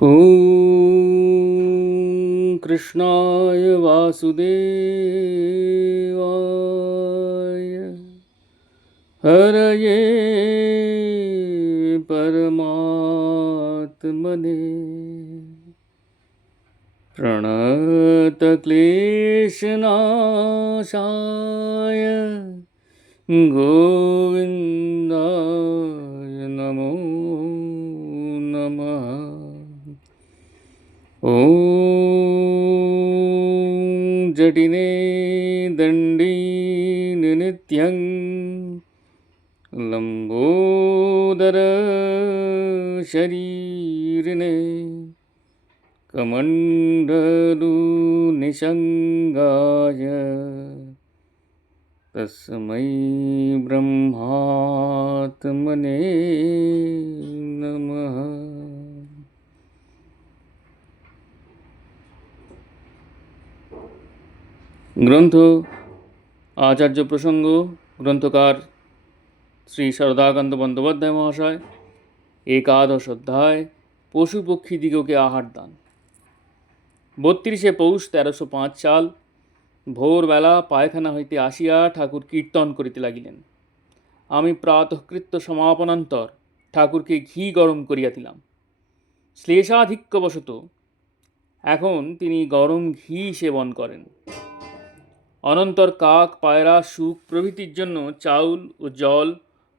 ॐ कृष्णाय वासुदेवाय हरये परमात्मने प्रणतक्लेशनाशाय गोविन्दाय नमो नमः। ॐ जटिने दण्डीनित्यं लम्बोदर शरीरिणे कमण्डलु निषङ्गाय तस्मै ब्रह्मात्मने नमः। গ্রন্থ আচার্য প্রসঙ্গ গ্রন্থকার শ্রী শারদাকান্ত বন্দ্যোপাধ্যায় মহাশয়। একাদশ অধ্যায় পশু পক্ষী দিগকে আহার দান। 32শে পৌষ 1305 সাল ভোরবেলা পায়খানা হইতে আসিয়া ঠাকুর কীর্তন করিতে লাগিলেন। আমি প্রাতঃকৃত্য সমাপনান্তর ঠাকুরকে ঘি গরম করিয়া দিলাম। শ্লেষাধিক্যবশত এখন তিনি গরম ঘি সেবন করেন। অনন্তর কাক, পায়রা, শুক প্রভৃতির জন্য চাউল ও জল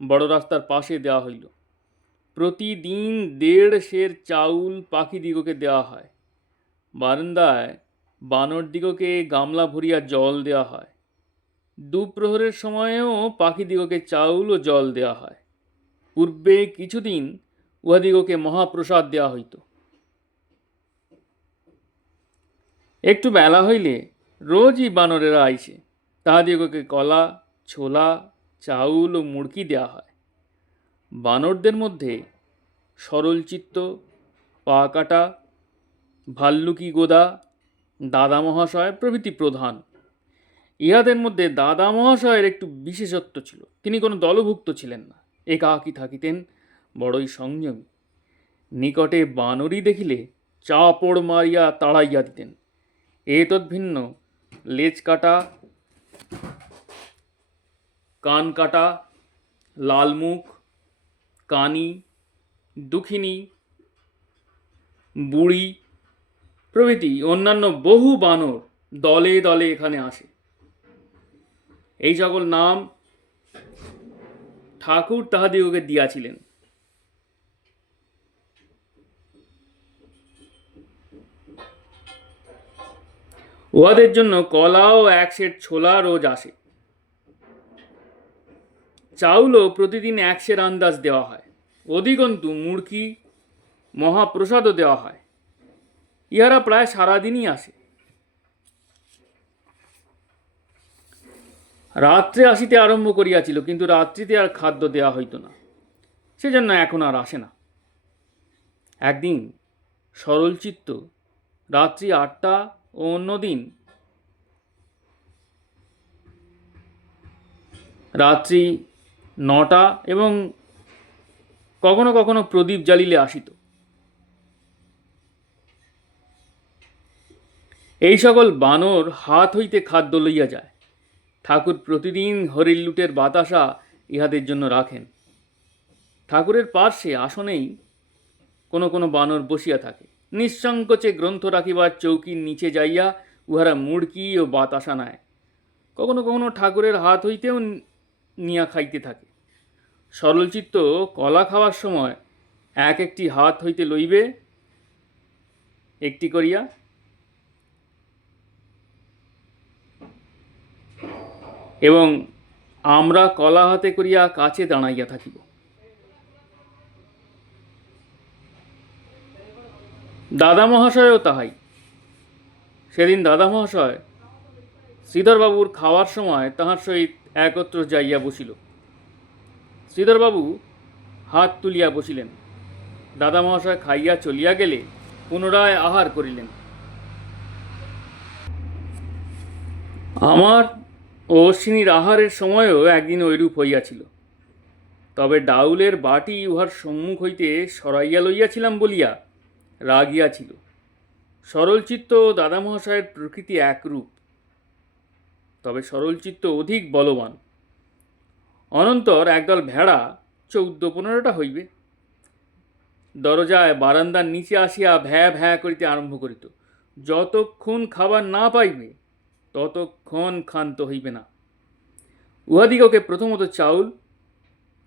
বড় রাস্তার পাশে দেওয়া হইল। প্রতিদিন 1.5 সের চাউল পাখিদিগকে দেওয়া হয়। বারান্দায় বানরদিগকে গামলা ভরিয়া জল দেওয়া হয়। দুপ্রহরের সময়েও পাখিদিগকে চাউল ও জল দেওয়া হয়। পূর্বে কিছুদিন উহাদিগকে মহাপ্রসাদ দেওয়া হইত। একটু বেলা হইলে রোজই বানরেরা আইসে। তাহাদিগকে কলা, ছোলা, চাউল ও মুড়কি দেওয়া হয়। বানরদের মধ্যে সরলচিত্ত, পা কাটা, ভাল্লুকি গোদা, দাদা মহাশয় প্রভৃতি প্রধান। ইহাদের মধ্যে দাদা মহাশয়ের একটু বিশেষত্ব ছিল। তিনি কোনো দলভুক্ত ছিলেন না, একাকী থাকিতেন, বড়ই সংযমী। নিকটে বানরই দেখিলে চাপড় মারিয়া তাড়াইয়া দিতেন। এতদ্ভিন্ন লেজ কাটা, কান কাটা, লালমুখ, কানি, দুখিনী, বুড়ি প্রভৃতি অন্যান্য বহু বানর দলে দলে এখানে আসে। এই সকল নাম ঠাকুর তাহাদিগকে দিয়াছিলেন। উহাদের জন্য কলা ও 1 সের ছোলা রোজ আসে। চাউলও প্রতিদিন 1 সের আন্দাজ দেওয়া হয়। অধিকন্তু মুড়কি, মহাপ্রসাদও দেওয়া হয়। ইহারা প্রায় সারাদিনই আসে। রাত্রে আসিতে আরম্ভ করিয়াছিল, কিন্তু রাত্রিতে আর খাদ্য দেওয়া হইত না, সেজন্য এখন আর আসে না। একদিন সরলচিত্ত রাত্রি 8টা ও অন্যদিন রাত্রি 9টা এবং কখনো কখনো প্রদীপ জ্বালিলে আসিত। এই সকল বানর হাত হইতে খাদ্য লইয়া যায়। ঠাকুর প্রতিদিন হরির লুটের বাতাসা ইহাদের জন্য রাখেন। ঠাকুরের পার্শ্বে আসনেই কোনো কোনো বানর বসিয়া থাকে। নিঃসংকোচে গ্রন্থ রাখিবার চৌকির নিচে যাইয়া উহারা মুড়কি ও বাতাসা নেয়। কখনো কখনো ঠাকুরের হাত হইতেও নিয়া খাইতে থাকে। সরলচিত্ত কলা খাওয়ার সময় একটি হাত হইতে লইবে একটি করিয়া, এবং আমরা কলা হাতে করিয়া কাছে দাঁড়াইয়া থাকিব। দাদা মহাশয়ও তাহাই। সেদিন দাদা মহাশয় শ্রীধরবাবুর খাওয়ার সময় তাহার সহিত একত্র যাইয়া বসিল। শ্রীধরবাবু হাত তুলিয়া বসিলেন। দাদা মহাশয় খাইয়া চলিয়া গেলে পুনরায় আহার করিলেন। আমার ও অশ্বিনীর আহারের সময়ও একদিন ঐরূপ হইয়াছিল। তবে ডাউলের বাটি উহার সম্মুখ হইতে সরাইয়া লইয়াছিলাম বলিয়া রাগিয়া ছিল। সরলচিত্ত ও দাদামহাশয়ের প্রকৃতি একরূপ, তবে সরলচিত্ত অধিক বলবান। অনন্তর একদল ভেড়া 14-15টা হইবে দরজায় বারান্দার নিচে আসিয়া ভ্যা ভ্যা করিতে আরম্ভ করিত। যতক্ষণ খাবার না পাইবে ততক্ষণ ক্ষান্ত হইবে না। উহাদিগকে প্রথমত চাউল,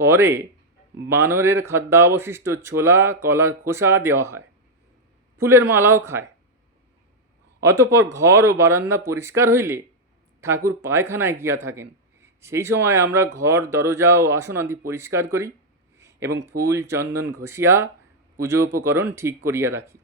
পরে বানরের খাদ্যাবশিষ্ট ছোলা, কলার খোসা দেওয়া হয়। ফুলের মালাও খায়। অতঃপর ঘর ও বারান্দা পরিষ্কার হইলে ঠাকুর পায়খানায় গিয়া থাকেন। সেই সময় আমরা ঘর, দরজা ও আসন আদি পরিষ্কার করি এবং ফুল চন্দন ঘষিয়া পূজোপকরণ ঠিক করিয়া রাখি।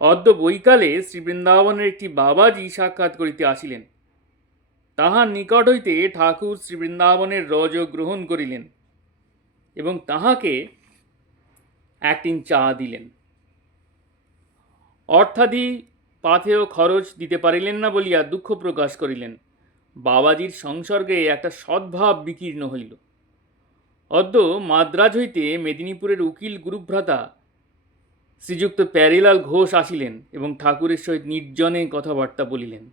অদ্য বৈকালে শ্রীবৃন্দাবনের একটি বাবাজি সাক্ষাৎ করিতে আসিলেন। তাহার নিকট হইতে ঠাকুর শ্রীবৃন্দাবনের রজ গ্রহণ করিলেন এবং তাহাকে একটিন চা দিলেন। অর্থাদি পাথেয় খরচ দিতে পারিলেন না বলিয়া দুঃখ প্রকাশ করিলেন। বাবাজির সংসর্গে একটা সদ্ভাব বিকীর্ণ হইল। অদ্য মাদ্রাজ হইতে মেদিনীপুরের উকিল গুরুভ্রাতা শ্রীযুক্ত প্যারিলাল ঘোষ আসিলেন এবং ঠাকুরের সহিত নির্জনে কথাবার্তা বলিলেন।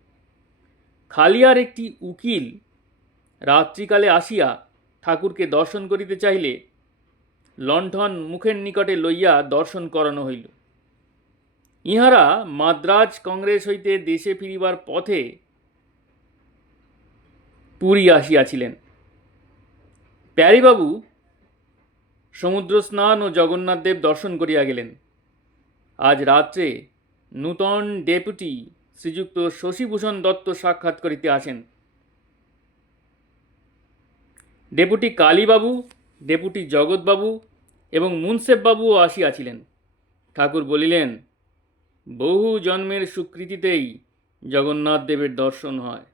খালিয়ার একটি উকিল রাত্রিকালে আসিয়া ঠাকুরকে দর্শন করিতে চাইলে লণ্ঠন মুখের নিকটে লইয়া দর্শন করানো হইল। ইহারা মাদ্রাজ কংগ্রেস হইতে দেশে ফিরিবার পথে পুরী আসিয়াছিলেন। প্যারীবাবু সমুদ্র স্নান ও জগন্নাথদেব দর্শন করিয়া গেলেন। আজ রাত্রে নূতন ডেপুটি শ্রীযুক্ত শশীভূষণ দত্ত সাক্ষাৎ করিতে আসেন। ডেপুটি কালীবাবু, ডেপুটি জগৎবাবু এবং মুন্সেফবাবুও আসিয়াছিলেন। ঠাকুর বলিলেন, বহু জন্মের স্বীকৃতিতেই জগন্নাথ দেবের দর্শন হয়।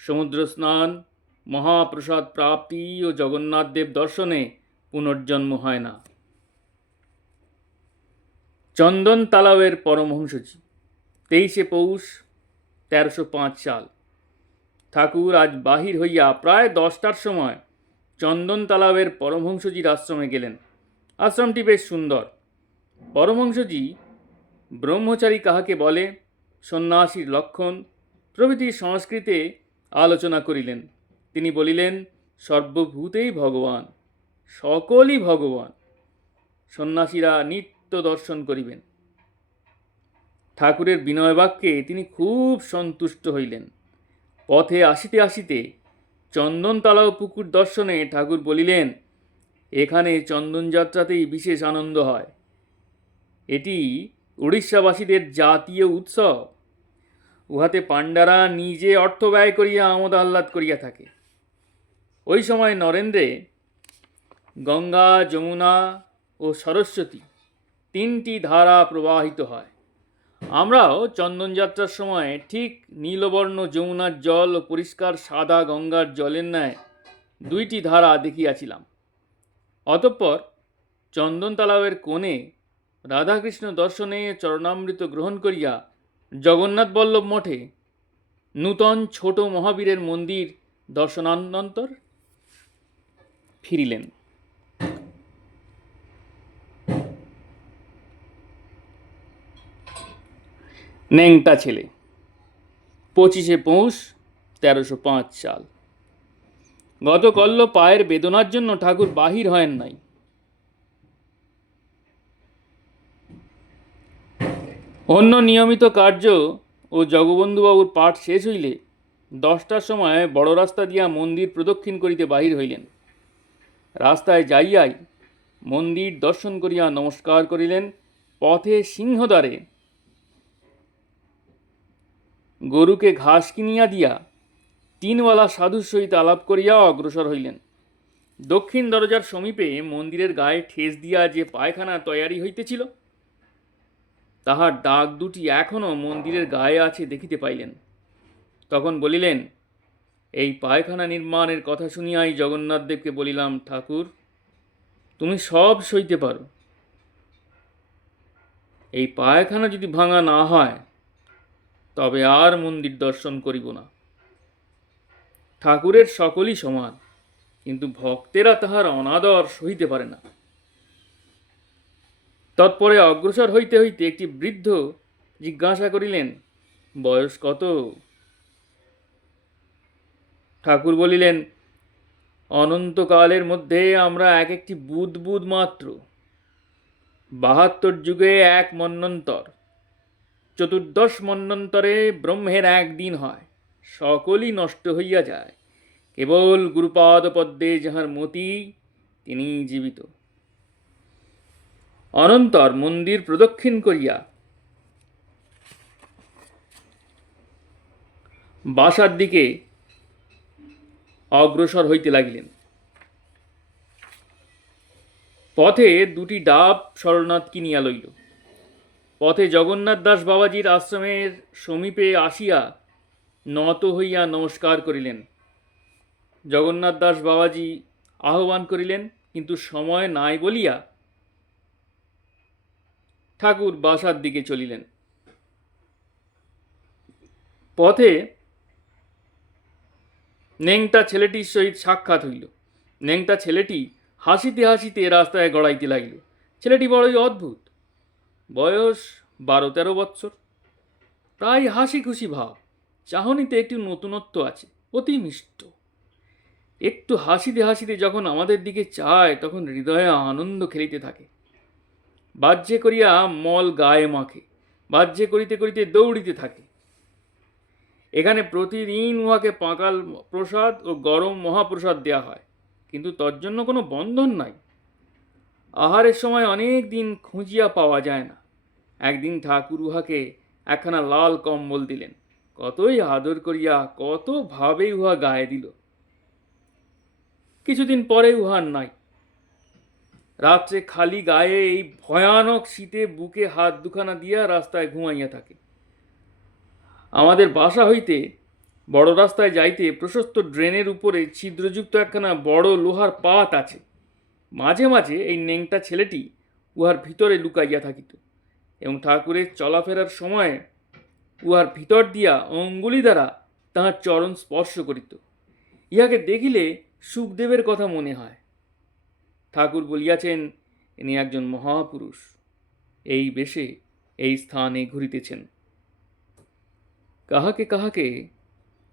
সমুদ্র স্নান, মহাপ্রসাদ প্রাপ্তি ও জগন্নাথ দেব দর্শনে পুনর্জন্ম হয় না। চন্দন তালাবের পরমহংসজি, 23শে পৌষ 1305 সাল। ঠাকুর আজ বাহির হইয়া প্রায় 10টার সময় চন্দন তালাবের পরমহংসজির আশ্রমে গেলেন। আশ্রমটি বেশ সুন্দর। পরমহংসজি ব্রহ্মচারী কাহাকে বলে, সন্ন্যাসীর লক্ষণ প্রভৃতি সংস্কৃতে আলোচনা করিলেন। তিনি বলিলেন, সর্বভূতেই ভগবান, সকলই ভগবান। সন্ন্যাসীরা নিত্য দর্শন করিবেন। ঠাকুরের বিনয় বাক্যে তিনি খুব সন্তুষ্ট হইলেন। পথে আসিতে আসিতে চন্দনতলাও পুকুর দর্শনে ঠাকুর বলিলেন, এখানে চন্দনযাত্রাতেই বিশেষ আনন্দ হয়। এটি উড়িষ্যাবাসীদের জাতীয় উৎসব। উহাতে পাণ্ডারা নিজে অর্থ ব্যয় করিয়া আমোদ আহ্লাদ করিয়া থাকে। ওই সময় নরেন্দ্রে গঙ্গা, যমুনা ও সরস্বতী 3টি ধারা প্রবাহিত হয়। আমরাও চন্দনযাত্রার সময় ঠিক নীলবর্ণ যমুনার জল ও পরিষ্কার সাদা গঙ্গার জলের ন্যায় 2টি ধারা দেখিয়াছিলাম। অতঃপর চন্দন তালাবের কোণে রাধাকৃষ্ণ দর্শনে চরণামৃত গ্রহণ করিয়া জগন্নাথ বল্লভ মঠে নূতন ছোট মহাবীরের মন্দির দর্শনানন্তর ফিরিলেন। নেংটা ছেলে, 25শে পৌষ 1305 সাল। গতকল্য পায়ের বেদনার জন্য ঠাকুর বাহির হয়েন নাই। অন্য নিয়মিত কার্য ও জগবন্ধুবাবুর পাঠ শেষ হইলে 10টার সময় বড় রাস্তা দিয়া মন্দির প্রদক্ষিণ করিতে বাহির হইলেন। রাস্তায় যাইয়াই মন্দির দর্শন করিয়া নমস্কার করিলেন। পথে সিংহদ্বারে গরুকে ঘাস কিনিয়া দিয়া 3ওয়ালা সাধুর সহিত আলাপ করিয়া অগ্রসর হইলেন। দক্ষিণ দরজার সমীপে মন্দিরের গায়ে ঠেস দিয়া যে পায়খানা তৈয়ারি হইতেছিল, তাহার দাগ 2টি এখনও মন্দিরের গায়ে আছে দেখিতে পাইলেন। তখন বলিলেন, এই পায়খানা নির্মাণের কথা শুনিয়াই জগন্নাথদেবকে বলিলাম, ঠাকুর তুমি সব সইতে পারো, এই পায়খানা যদি ভাঙা না হয় তবে আর মন্দির দর্শন করিব না। ঠাকুরের সকলই সমান, কিন্তু ভক্তেরা তাহার অনাদর সহিতে পারে না। তৎপরে অগ্রসর হইতে হইতে একটি বৃদ্ধ জিজ্ঞাসা করিলেন, বয়স কত? ঠাকুর বলিলেন, অনন্তকালের মধ্যে আমরা এক একটি বুদ বুদ মাত্র। 72 যুগে এক মন্বন্তর, 14 মন্বন্তরে ব্রহ্মের একদিন হয়, সকলই নষ্ট হইয়া যায়, কেবল গুরুপাদ পদ্মে যাহার মতি, তিনি জীবিত। অনন্তর মন্দির প্রদক্ষিণ করিয়া বাসার দিকে অগ্রসর হইতে লাগিলেন। পথে দুটি ডাব শরণার্থ কিনিয়া লইল। পথে জগন্নাথ দাস বাবাজির আশ্রমের সমীপে আসিয়া নত হইয়া নমস্কার করিলেন। জগন্নাথ দাস বাবাজি আহ্বান করিলেন, কিন্তু সময় নাই বলিয়া ঠাকুর বাসার দিকে চলিলেন। পথে নেংটা ছেলেটির সহিত সাক্ষাৎ হইল। নেংটা ছেলেটি হাসিতে হাসিতে রাস্তায় গড়াইতে লাগিল। ছেলেটি বড়ই অদ্ভুত, বয়স 12-13 বৎসর, প্রায় হাসি খুশি ভাব, চাহনিতে একটু নতুনত্ব আছে, অতি মিষ্ট। একটু হাসিতে হাসিতে যখন আমাদের দিকে চায়, তখন হৃদয়ে আনন্দ খেলিতে থাকে। বাহ্যে করিয়া মল গায়ে মাখে, বাহ্যে করিতে করিতে দৌড়িতে থাকে। এখানে প্রতিদিন উহাকে পাকাল প্রসাদ ও গরম মহাপ্রসাদ দেয়া হয়, কিন্তু তজ্জন্য কোনো বন্ধন নাই। আহারের সময় অনেক দিন খুঁজিয়া পাওয়া যায় না। একদিন ঠাকুর উহাকে একখানা লাল কম্বল দিলেন, কতই আদর করিয়া কত ভাবে উহা গায়ে দিল। কিছুদিন পরে উহার নাই। রাত্রে খালি গায়ে এই ভয়ানক শীতে বুকে হাত দুখানা দিয়া রাস্তায় ঘুমাইয়া থাকে। আমাদের বাসা হইতে বড় রাস্তায় যাইতে প্রশস্ত ড্রেনের উপরে ছিদ্রযুক্ত একখানা বড় লোহার পাত আছে। মাঝে মাঝে এই নেংটা ছেলেটি উহার ভিতরে লুকাইয়া থাকিত এবং ঠাকুরের চলাফেরার সময় উহার ভিতর দিয়া অঙ্গুলি দ্বারা তাহার চরণ স্পর্শ করিত। ইহাকে দেখিলে সুখদেবের কথা মনে হয়। ঠাকুর বলিয়াছেন, ইনি একজন মহাপুরুষ, এই বেশে এই স্থানে ঘুরিতেছেন। কাহাকে কাহাকে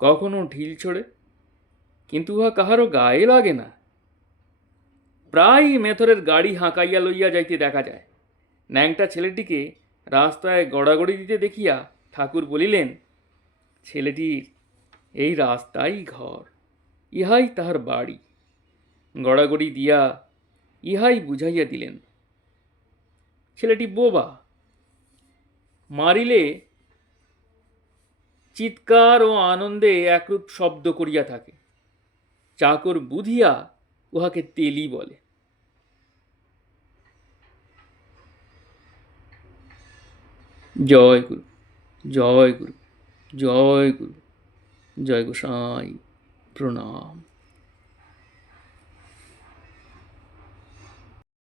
কখনো ঢিল ছোড়ে, কিন্তু উহা কাহারও গায়ে লাগে না। প্রায় মেথরের গাড়ি হাঁকাইয়া লইয়া যাইতে দেখা যায়। ন্যাংটা ছেলেটিকে রাস্তায় গড়াগড়ি দিতে দেখিয়া ঠাকুর বলিলেন, ছেলেটির এই রাস্তাই ঘর, ইহাই তাহার বাড়ি। গড়াগড়ি দিয়া ইহাই বুঝাইয়া দিলেন। ছেলেটি বোবা, মারিলে চিৎকার ও আনন্দে একরূপ শব্দ করিয়া থাকে। চাকর বুঝিয়া উহাকে তেলি বলে। জয় গুরু, জয় গুরু, জয় গুরু, জয় গোসাই, প্রণাম।